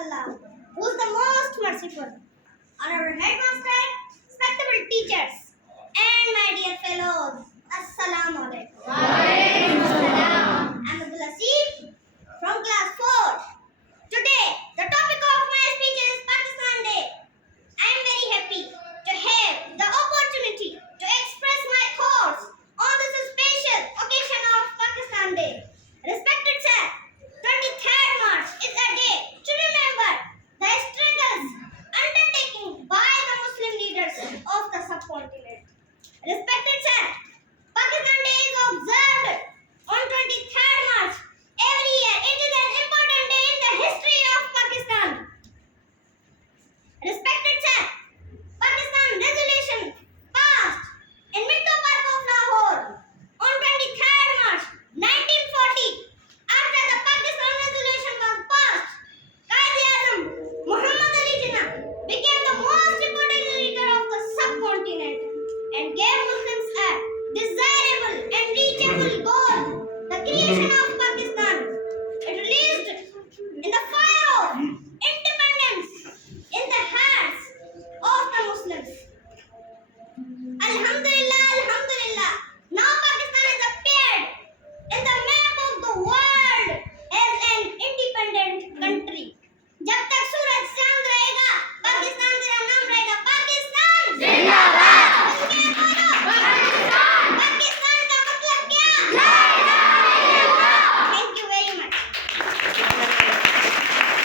Allah, who is the most merciful. Honorable Headmaster, respectable teachers, and my dear fellows, Assalamu alaikum. I'm Abdul Asif from class 4. Today, the topic of my speech is Pakistan Day. I am very happy to have the opportunity to express my thoughts on this special occasion of Pakistan Day. Respected sir, 23rd March is a day to remember the struggles undertaken by the Muslim leaders of the subcontinent. Respected sir, Pakistan Day is observed on 23rd March every year. It is an important day in the history of Pakistan. Respected sir, Pakistan resolution passed in Midtoe Park of Lahore on 23rd March 1940. After the Pakistan resolution was passed, Qaid-e-Azam Muhammad Ali Jinnah became the most important leader of the subcontinent and gave Muslims a desirable and reachable goal, the creation of Pakistan. It released in the fire of independence in the hearts of the Muslims. Alhamdulillah.